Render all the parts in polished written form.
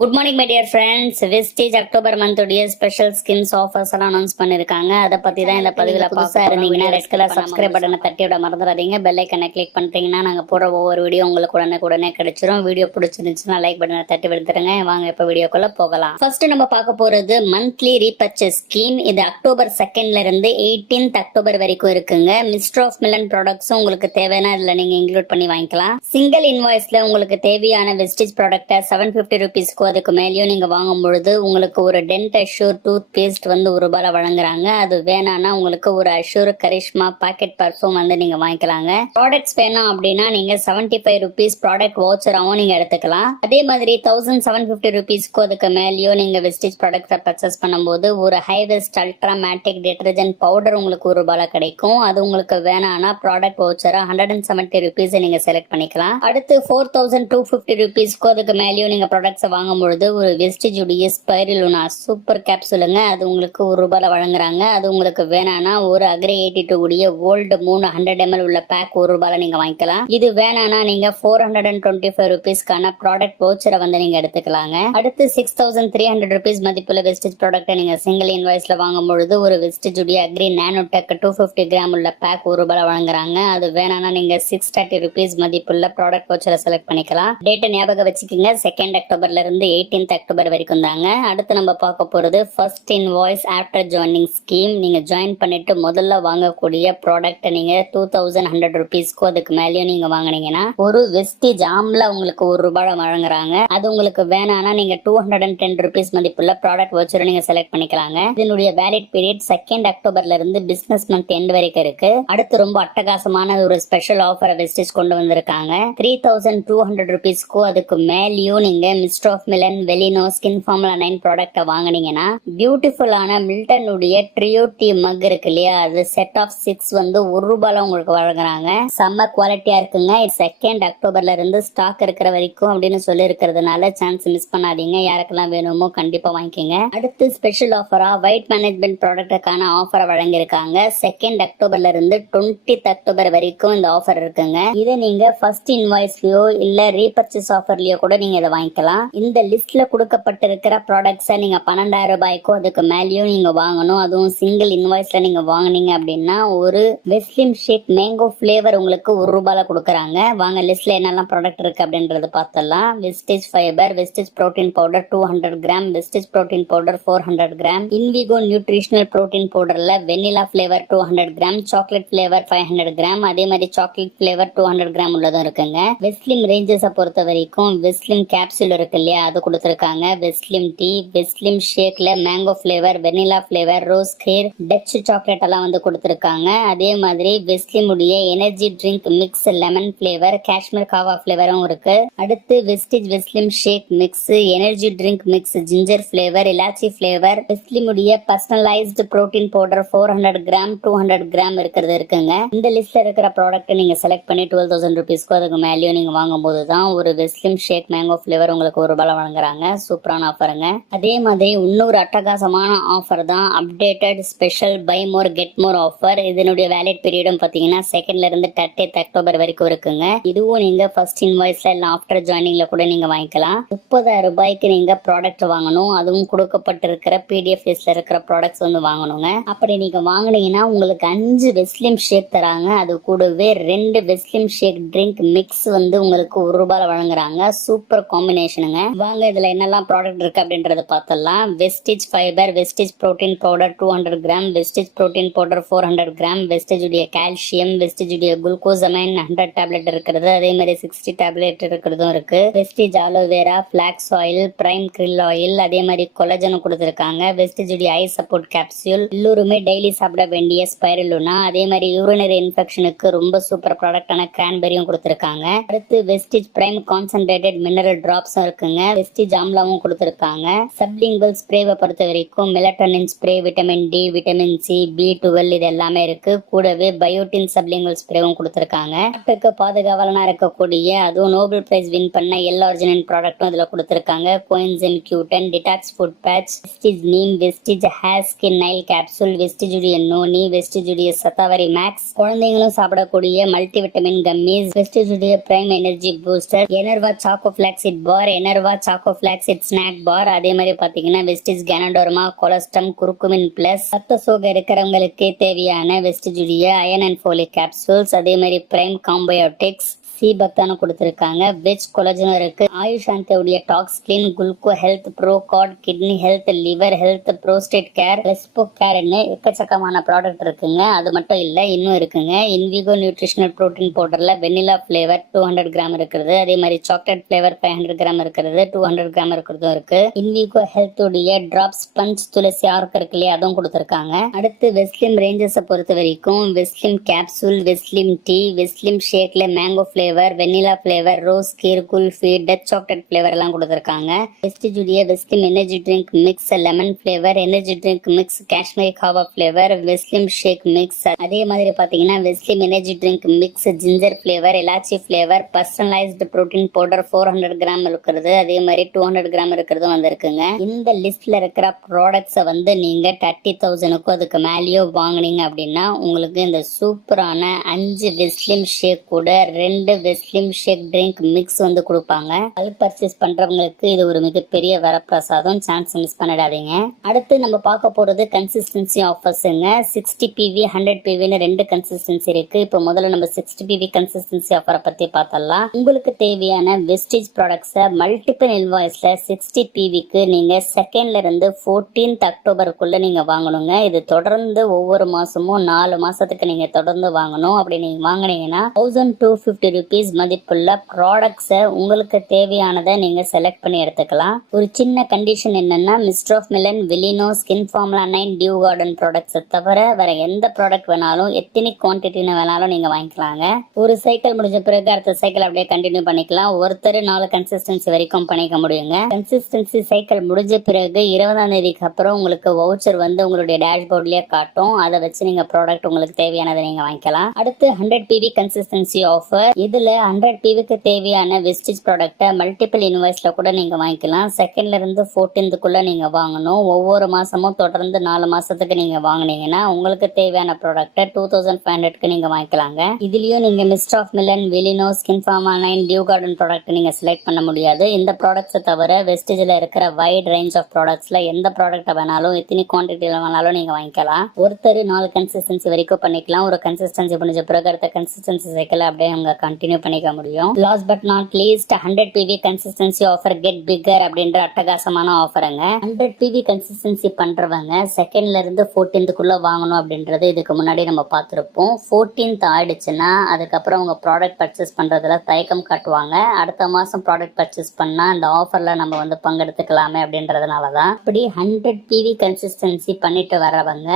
Good morning my dear friends. Wastage October month உடைய special skins offers எல்லாம் announce பண்ணிருக்காங்க. அதை பத்தி தான் இந்த பதிவுல புதுசா இருந்தீங்கன்னா ரெட் கலர் சப்ஸ்கிரைப் பட்டனை தட்டி விட மறந்துடாதீங்க. பெல் ஐக்கனை கிளிக் பண்ணிட்டீங்கன்னா நாங்க போடுற ஒவ்வொரு வீடியோ உங்களுக்கு உடனே கிடைச்சிரும். வீடியோ பிடிச்சிருந்துச்சுன்னா லைக் பட்டனை தட்டி விடுத்துருங்க. வாங்க இப்ப வீடியோக்குள்ள போகலாம். ஃபர்ஸ்ட் நம்ம பார்க்க போறது மந்த்லி ரீபர்ச்சேஸ் ஸ்கீம். இது அக்டோபர் 2nd இருந்து 18th அக்டோபர் வரைக்கும் இருக்குங்க. மிஸ்டர் ஆஃப் மிலன் ப்ராடக்ட்ஸும் உங்களுக்கு தேவையான இதுல நீங்க இன்க்ளூட் பண்ணி வாங்கிக்கலாம். சிங்கிள் இன்வாய்ஸ்ல உங்களுக்கு தேவையான வெஸ்டேஜ் ப்ராடக்ட்டை 750 rupees அதுக்கு மேலேயும் நீங்க வாங்கும் பொழுது உங்களுக்கு ஒரு டென்ட் அஷ்யூர் டூத் பேஸ்ட் வந்து ₹1 வழங்குறாங்க. அது வேணான்னா உங்களுக்கு ஒரு அஷ்யூர் கரிஷ்மா பாக்கெட் பர்ஃப்யூம் வந்து நீங்க வாங்கிக்கலாங்க. ப்ராடக்ட்ஸ் வேணும் அப்படின்னா நீங்க 75 rupees ப்ராடக்ட் வவுச்சராகவும் நீங்க எடுத்துக்கலாம். அதே மாதிரி 1750 rupeesக்கு அதுக்கு மேலேயும் நீங்க வெஸ்டேஜ் ப்ராடக்ட்ஸை பர்ச்சேஸ் பண்ணும்போது ஒரு high west ultra மேட்டிக் detergent powder உங்களுக்கு ₹1 கிடைக்கும். அது உங்களுக்கு வேணான்னா ப்ராடக்ட் வவுச்சரா 170 rupees நீங்க செலக்ட் பண்ணிக்கலாம். அடுத்து 4250 rupeesக்கு அதுக்கு மேலேயும் நீங்க ப்ராடக்ட்ஸை வாங்கும் பொழுது ஒரு வெஸ்டேஜ் உடைய ஸ்பைருலுனா சூப்பர் கேப்சூலுங்க. அது உங்களுக்கு ₹1 வழங்குறாங்க. அது உங்களுக்கு வேணானா ஒரு அக்ரி 82 உடைய ஓல்டு 300 ml உள்ள பேக் ₹1 நீங்க வாங்கிக்கலாம். இது வேணானா நீங்க 425 rupeesக்கான ப்ராடக்ட் வவுச்சரை வந்து நீங்க எடுத்துக்கலாங்க. அடுத்து 6300 rupees மதிப்புள்ள வெஸ்டேஜ் ப்ராடக்ட்டை நீங்க சிங்கிள் இன்வாய்ஸ்ல வாங்கும் பொழுது ஒரு வெஸ்டேஜ் உடைய அக்ரி நானோடெக் 250 கிராம் உள்ள பேக் ₹1 வழங்குறாங்க. அது வேணானா நீங்க 630 rupees மதிப்புள்ள ப்ராடக்ட் வவுச்சரை செலக்ட் பண்ணிக்கலாம். டேட்டை ஞாபகம் வச்சுக்கோங்க. 2nd அக்டோபர்ல இருந்து 18th அக்டோபர் வரைக்கும் தாங்க. அடுத்து நம்ம பார்க்க போறது first invoice after joining scheme. நீங்க ஜாயின் பண்ணிட்டு முதல்ல வாங்கக்கூடிய ப்ராடக்ட் நீங்க 2100 rupeesக்கு அதுக்கு மேலேயும் நீங்க வாங்கினீங்கன்னா ஒரு வெஸ்டேஜ் ஆம்ல உங்களுக்கு ₹1 வழங்குறாங்க. அது உங்களுக்கு வேணானா நீங்க 210 rupees மதிப்புள்ள ப்ராடக்ட் வவுச்சர் நீங்க செலக்ட் பண்ணிக்கலாங்க. இதனுடைய வேலிட் பீரியட் 2nd அக்டோபர்ல இருந்து பிசினஸ் மந்த் எண்ட் வரைக்கும் இருக்கு. அடுத்து ரொம்ப அட்டகாசமான ஒரு ஸ்பெஷல் ஆஃபர் வெஸ்டேஜ் கொண்டு வந்திருக்காங்க. 3200 rupeesக்கு அதுக்கு மேலேயும் நீங்க மிஸ்டர் ஆஃப் மிலன் வெலினோ ஸ்கின் ஃபார்முலா 9 ப்ராடக்ட்டை வாங்கினீங்கன்னா பியூட்டிஃபுல்லான மில்டன் உடைய ட்ரியோ டீ மக் இருக்கு இல்லையா, அது செட் ஆஃப் 6 வந்து ₹1 உங்களுக்கு வழங்குறாங்க. செம்ம குவாலிட்டியா இருக்குங்க. 2nd அக்டோபர்ல இருந்து ஸ்டாக் இருக்கிற வரைக்கும் அப்படின்னு சொல்லி இருக்கிறதுனால சான்ஸ் மிஸ் பண்ணாதீங்க. யாருக்கெல்லாம் வேணுமோ கண்டிப்பா வாங்கிக்கோங்க. அடுத்து ஸ்பெஷல் ஆஃபரா வெயிட் மேனேஜ்மெண்ட் ப்ராடக்ட்டுக்கான ஆஃபரை வழங்கியிருக்காங்க. 2nd அக்டோபர்ல இருந்து 20th அக்டோபர் வரைக்கும் இந்த ஆஃபர் இருக்குங்க. இதை நீங்க ஃபர்ஸ்ட் இன்வாய்ஸ்லயோ இல்ல ரீபர்ச்சேஸ் ஆஃபர்லயோ கூட நீங்க இதை வாங்கிக்கலாம். இந்த லிஸ்ட்ல கொடுக்கப்பட்டிருக்கிற ப்ராடக்ட்ஸை நீங்க 12,000 ரூபாய்க்கோ அதுக்கு மேலேயும் நீங்க வாங்கணும். அதுவும் சிங்கிள் இன்வாய்ஸ்ல நீங்க வாங்கினீங்க அப்படின்னா ஒரு வெஸ்லிம் ஷேக் மேங்கோ பிளேவர் உங்களுக்கு ₹1 கொடுக்குறாங்க. வாங்க லிஸ்ட்ல என்னெல்லாம் ப்ராடக்ட் இருக்கு அப்படின்றது பார்த்தலாம். Vestige fibre, Vestige protein powder 200 gram, Vestige protein powder 400 gram, Invigo nutritional protein பவுடர்ல vanilla flavour 200 gram, chocolate flavour 500 gram, அதே மாதிரி சாக்லேட் பிளேவர் 200 கிராம் உள்ளதும் இருக்குங்க. வெஸ்லிம் ரேஞ்சஸை பொறுத்த வரைக்கும் வெஸ்லிம் கேப்சூல் இருக்கு இல்லையா, அது கொடுத்திருக்காங்க. வெஸ்லிம் டீ, வெஸ்லிம் ஷேக்ல mango flavour, vanilla flavour, rose kheer, touch chocolate எல்லாம் வந்து கொடுத்திருக்காங்க. அதே மாதிரி வெஸ்லிம் உடைய energy drink mix lemon flavour, Kashmir kahwa பிளேவரும் இருக்கு. அடுத்து Vestige Veslim shake mix, energy drink mix, ginger flavour, இலாச்சி பிளேவர், வெஸ்லிம் உடைய personalised protein powder 400 gram 200 gram இருக்கிறது இருக்குங்க. இந்த லிஸ்ட்ல இருக்கிற ப்ராடக்ட் நீங்க செலக்ட் பண்ணி 12,000 rupeesக்கு அதுக்கு மேலேயும் நீங்க வாங்கும் போதுதான் ஒரு வெஸ்லிம் ஷேக் மேங்கோ பிளேவர் உங்களுக்கு ₹1 வழங்குறாங்க. சூப்பரான ஆஃபருங்க. அதே மாதிரி இன்னொரு அட்டகாசமான ஆஃபர் தான் updated special buy more get more offer. இதனுடைய வேலிட் பீரியடும் பாத்தீங்கன்னா 2nd இருந்து 30th அக்டோபர் வரைக்கும் இருக்குங்க. இதுவும் நீங்க ஃபர்ஸ்ட் இன்வாய்ஸ்ல இல்ல ஆஃப்டர் ஜாயினிங்ல கூட நீங்க வாங்கிக்கலாம். 30,000 ரூபாய்க்கு நீங்க ப்ராடக்ட் வாங்கணும். அதுவும் கொடுக்கப்பட்டிருக்கிற PDF லிஸ்ட்ல இருக்கிற ப்ராடக்ட்ஸ் வந்து வாங்கணுங்க. அப்படி நீங்க வாங்கினீங்கன்னா உங்களுக்கு 5 வெஸ்லிம் ஷேக் தராங்க. அது கூடவே 2 வெஸ்லிம் ஷேக் ட்ரிங்க் மிக்ஸ் வந்து உங்களுக்கு ₹1 வழங்குறாங்க. சூப்பர் காம்பினேஷனுங்க. வாங்க இதுல என்னெல்லாம் ப்ராடக்ட் இருக்கு அப்படின்றத பார்த்தலாம். Vestige fibre, Vestige protein powder 200 gram, Vestige protein powder 400 gram, Vestige உடைய கால்சியம், வெஸ்டேஜ் உடைய குளுக்கோசமைன் 100 டேப்லெட் இருக்கிறது, அதே மாதிரி 60 டேப்லெட் இருக்கிறதும் இருக்கு. Vestige aloe vera, flax oil, prime krill oil, அதே மாதிரி கொலஜனும் கொடுத்திருக்காங்க. வெஸ்டேஜ் உடைய ஐ சப்போர்ட் கேப்சூல், எல்லோருமே டெய்லி சாப்பிட வேண்டிய ஸ்பைருலுனா, அதே மாதிரி யூரினரி இன்ஃபெக்ஷனுக்கு ரொம்ப சூப்பர் ப்ராடக்டான கிரான்பெரியும் கொடுத்திருக்காங்க. அடுத்து வெஸ்டேஜ் பிரைம் கான்சென்ட்ரேட்டட் மினரல் டிராப்ஸும் இருக்குங்க. வெஸ்டேஜ் ஆம்லாவும் கொடுத்திருக்காங்க. சப்லிங்குவல் ஸ்ப்ரேவை பொறுத்த வரைக்கும் melatonin spray, vitamin D, vitamin C, B12 இது எல்லாமே இருக்கு. கூடவே பயோட்டின் சப்லிங்குவல் ஸ்ப்ரேவும் கொடுத்திருக்காங்க. நாட்டுக்கு பாதுகாவலனா இருக்கக்கூடிய அதுவும் நோபல் பிரைஸ் வின் பண்ண எல்ஆர்ஜினின் ப்ராடக்ட்டும் இதுல கொடுத்திருக்காங்க. கோயின்சின் கியூட்டன், detox foot patch, Vestige neem, Vestige hair skin nail capsule, Vestige உடைய நோனி, வெஸ்டேஜ் உடைய சத்தாவரி மேக்ஸ், குழந்தைங்களும் சாப்பிடக்கூடிய மல்டி விட்டமின் கம்மீஸ், வெஸ்டேஜ் உடைய prime energy booster, Enerva choco flaxseed bar, Enerva choco flaxseed snack bar, அதே மாதிரி பாத்தீங்கன்னா வெஸ்டிஜ் கேனடோர்மா colostrum curcumin plus, ரத்த சோகை இருக்கிறவங்களுக்கு தேவையான வெஸ்டிஜுடைய அயன் அண்ட் ஃபோலிக் கேப்சூல்ஸ், அதே மாதிரி பிரைம் காம்போயோட்டிக்ஸ், சி பக்தானு கொடுத்திருக்காங்க. வெஜ் கொலஜனும் இருக்கு. ஆயுஷாந்தியோடைய டாக்ஸ் clean, gluco health, pro guard, kidney health, liver health, prostate care, respo கேர்னு எக்கச்சக்கமான ப்ராடக்ட் இருக்குங்க. அது மட்டும் இல்ல, இன்னும் இருக்குங்க. இன்விகோ நியூட்ரிஷனல் புரோட்டீன் பவுடர்ல வெனிலா பிளேவர் 200 கிராம் இருக்கிறது, அதே மாதிரி சாக்லேட் பிளேவர் 500 கிராம் இருக்கிறது, 200 கிராம் இருக்கிறதும் இருக்கு. இன்விகோ ஹெல்த் உடைய டிராப்ஸ் பஞ்ச் துளசி ஆர்க் இருக்கு இல்லையா, அதுவும் கொடுத்திருக்காங்க. அடுத்து வெஸ்லிம் ரேஞ்சஸை பொறுத்த வரைக்கும் Veslim capsule, Veslim tea, Veslim ஷேக்ல mango flavour, vanilla flavour, rose kheer, kulfi, touch chocolate flavour எல்லாம் கொடுத்திருக்காங்க. வெஸ்டிஜுடைய Veslim energy drink mix lemon flavour, energy drink mix Kashmiri kahwa flavour, Veslim shake mix, அதே மாதிரி பாத்தீங்கன்னா Veslim energy drink mix ginger flavour, எலாச்சி flavour, personalised protein powder 400 gram இருக்கிறது, அதே மாதிரி 200 கிராம் இருக்கிறதும் வந்திருக்குங்க. இந்த லிஸ்ட்ல இருக்கிற ப்ராடக்ட்ஸை வந்து நீங்க 30,000க்கும் அதுக்கு மேலேயோ வாங்கினீங்க அப்படின்னா உங்களுக்கு இந்த சூப்பரான 5 வெஸ்லிம் ஷேக் கூட 2 வெஸ்லிம் ஷேக் ட்ரிங்க் மிக்ஸ் வந்து கொடுப்பாங்க. பல்க் பர்ச்சேஸ் பண்றவங்களுக்கு இது ஒரு மிகப்பெரிய வரப்பிரசாதம். சான்ஸ் மிஸ் பண்ணிடாதீங்க. அடுத்து நம்ம பார்க்க போறது கன்சிஸ்டன்சி ஆஃபர்ஸ்ங்க. 60 PV 100 PVன்னு 2 கன்சிஸ்டன்சி இருக்கு. இப்போ முதல்ல நம்ம 60 PV கன்சிஸ்டன்சி ஆஃபரை பத்தி பார்த்தலாம். உங்களுக்கு தேவையான வெஸ்டேஜ் ப்ராடக்ட்ஸை மல்டிபிள் இன்வாய்ஸ்ல 60 PVக்கு நீங்க 2nd இருந்து 14th அக்டோபருக்குள்ள நீங்க வாங்கணுங்க. இது தொடர்ந்து ஒவ்வொரு மாசமும் 4 மாசத்துக்கு நீங்க தொடர்ந்து வாங்கணும். அப்படி நீங்க வாங்கினீங்கன்னா 1250 rupees மதிப்புள்ள ப்ராடக்ட்ஸை உங்களுக்கு தேவையானதை நீங்க செலக்ட் பண்ணி எடுத்துக்கலாம். ஒரு சின்ன கண்டிஷன் என்னன்னா மிஸ்டர் ஆஃப் மிலன், விலினோ, ஸ்கின் ஃபார்முலா 9, டியூ கார்டன் ப்ராடக்ட்ஸை தவிர வேற எந்த ப்ராடக்ட் வேணாலும் எத்தனை குவான்டிட்டின்னு வேணாலும் நீங்க வாங்கிக்கலாங்க. ஒரு சைக்கிள் முடிஞ்ச பிறகு அடுத்த சைக்கிள் அப்படியே கண்டினியூ பண்ணிக்கலாம். ஒருத்தர் 4 கன்சிஸ்டன்சி வரைக்கும் பண்ணிக்க முடியுங்க. கன்சிஸ்டன்சி சைக்கிள் முடிஞ்ச பிறகு 20ஆம் தேதிக்கு அப்புறம் உங்களுக்கு வவுச்சர் வந்து உங்களுடைய டேஷ்போர்ட்லயே காட்டும். அதை வச்சு நீங்க ப்ராடக்ட் உங்களுக்கு தேவையானதை நீங்க வாங்கிக்கலாம். அடுத்து 100 PV கன்சிஸ்டன்சி ஆஃபர். இதுல 100 PVக்கு தேவையான வெஸ்டேஜ் ப்ராடக்ட்டை மல்டிபிள் இன்வாய்ஸ்ல கூட நீங்க வாங்கிக்கலாம். 2nd இருந்து 14th நீங்க வாங்கணும். ஒவ்வொரு மாசமும் தொடர்ந்து 4 மாசத்துக்கு நீங்க வாங்கினீங்கன்னா உங்களுக்கு தேவையான ப்ராடக்ட்டை 2500க்கு நீங்க வாங்கிக்கலாங்க. இதுலயும் நீங்க மிஸ்டர் ஆஃப் மிலன், விலினோ, skin formula 9, dew garden product நீங்க செலக்ட் பண்ண முடியாது. இந்த ப்ராடக்ட்ஸை தவிர வெஸ்டேஜ்ல இருக்கிற வைட் ரேஞ்ச் ஆஃப் ப்ராடக்ட்ஸ்ல எந்த ப்ராடக்ட் வேணாலும் எத்தனை குவான்டிட்டில வேணாலும் நீங்க வாங்கிக்கலாம். ஒருத்தர் 4 கன்சிஸ்டன்சி வரைக்கும் பண்ணிக்கலாம். ஒரு கன்சிஸ்டன்சி முடிஞ்ச பிறகு அடுத்த கன்சிஸ்டன்சி சைக்கிள் அப்படியே அவங்க கண்டினியூ பண்ணிக்க முடியும். Last but not least 100 PV consistency offer get bigger அப்படின்ற அட்டகாசமான ஆஃபருங்க. 100 PV கன்சிஸ்டன்சி பண்றவங்க 2nd இருந்து 14th வாங்கணும் அப்படின்றது இதுக்கு முன்னாடி நம்ம பார்த்திருப்போம். 14th ஆயிடுச்சுன்னா அதுக்கப்புறம் உங்க ப்ராடக்ட் பர்ச்சேஸ் பண்றதுல தயக்கம் காட்டுவாங்க. அடுத்த மாசம் ப்ராடக்ட் பர்ச்சேஸ் பண்ணா அந்த ஆஃபர்ல நம்ம வந்து பங்கெடுத்துக்கலாமே அப்படின்றதுனாலதான் இப்படி 100 PV கன்சிஸ்டன்சி பண்ணிட்டு வரவங்க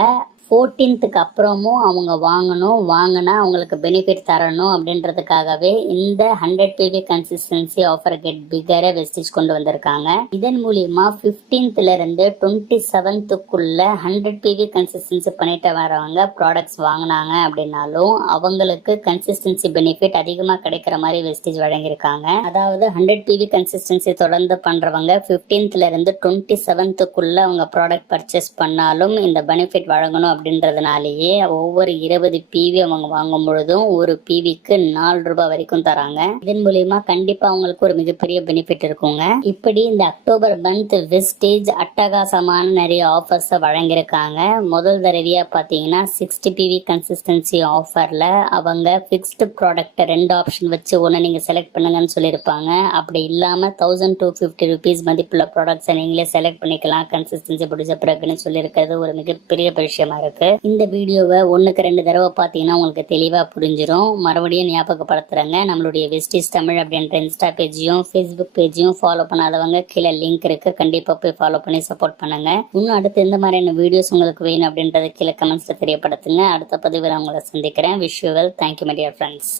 14th அப்புறமும் அவங்க வாங்கினா அவங்களுக்கு பெனிஃபிட் தரணும் அப்படின்றதுக்காகவே இந்த 100 PV கன்சிஸ்டன்சி ஆஃபர் கெட் பிகரை வெஸ்டேஜ் கொண்டு வந்திருக்காங்க. இதன் மூலியமா 15th இருந்து 27th 100 PV கன்சிஸ்டன்சி பண்ணிட்டு வரவங்க ப்ராடக்ட்ஸ் வாங்கினாங்க அப்படின்னாலும் அவங்களுக்கு கன்சிஸ்டன்சி பெனிஃபிட் அதிகமா கிடைக்கிற மாதிரி வெஸ்டேஜ் வழங்கியிருக்காங்க. அதாவது 100 PV கன்சிஸ்டன்சி தொடர்ந்து பண்றவங்க 15th இருந்து 27th அவங்க ப்ராடக்ட் பர்ச்சேஸ் பண்ணாலும் இந்த பெனிஃபிட் வழங்கணும் அப்படின்றதுனாலேயே ஒவ்வொரு 20 PV அவங்க வாங்கும் பொழுதும் ஒரு PVக்கு 4 ரூபாய் வரைக்கும் தராங்க. இதன் மூலியமா கண்டிப்பா அவங்களுக்கு ஒரு மிகப்பெரிய பெனிஃபிட் இருக்குங்க. இப்படி இந்த அக்டோபர் மந்த் வெஸ்டேஜ் அட்டகாசமான நிறைய ஆஃபர்ஸ் வழங்கியிருக்காங்க. முதல் தடவையா பாத்தீங்கன்னா 60 PV கன்சிஸ்டன்சி ஆஃபர்ல அவங்க பிக்ஸ்டு ப்ராடக்ட் 2 ஆப்ஷன் வச்சு ஒன்னு நீங்க செலக்ட் பண்ணுங்கன்னு சொல்லியிருப்பாங்க. அப்படி இல்லாம 1250 rupees மதிப்புள்ள ப்ராடக்ட்ஸை நீங்களே செலக்ட் பண்ணிக்கலாம் கன்சிஸ்டன்சி பிடிச்ச பிறகுன்னு சொல்லியிருக்கிறது ஒரு மிகப்பெரிய விஷயமா இருக்கு. இந்த வீடியோவை 1க்கு 2 தடவை பார்த்தீங்கன்னா உங்களுக்கு தெளிவா புரிஞ்சிடும். மறுபடியும் ஞாபகப்படுத்துறேங்க, நம்மளுடைய வெஸ்டேஜ் தமிழ் அப்படின்ற இன்ஸ்டா பேஜையும் ஃபேஸ்புக் பேஜையும் ஃபாலோ பண்ணாதவங்க கீழே லிங்க் இருக்கு, கண்டிப்பா போய் ஃபாலோ பண்ணி சப்போர்ட் பண்ணுங்க. இன்னும் அடுத்து இந்த மாதிரியான வீடியோஸ் உங்களுக்கு வேணும் அப்படின்றத கீழே கமெண்ட்ஸ்ல தெரியப்படுத்துங்க. அடுத்த பதிவில் உங்களை சந்திக்கிறேன். Wish you well. Thank you my dear friends.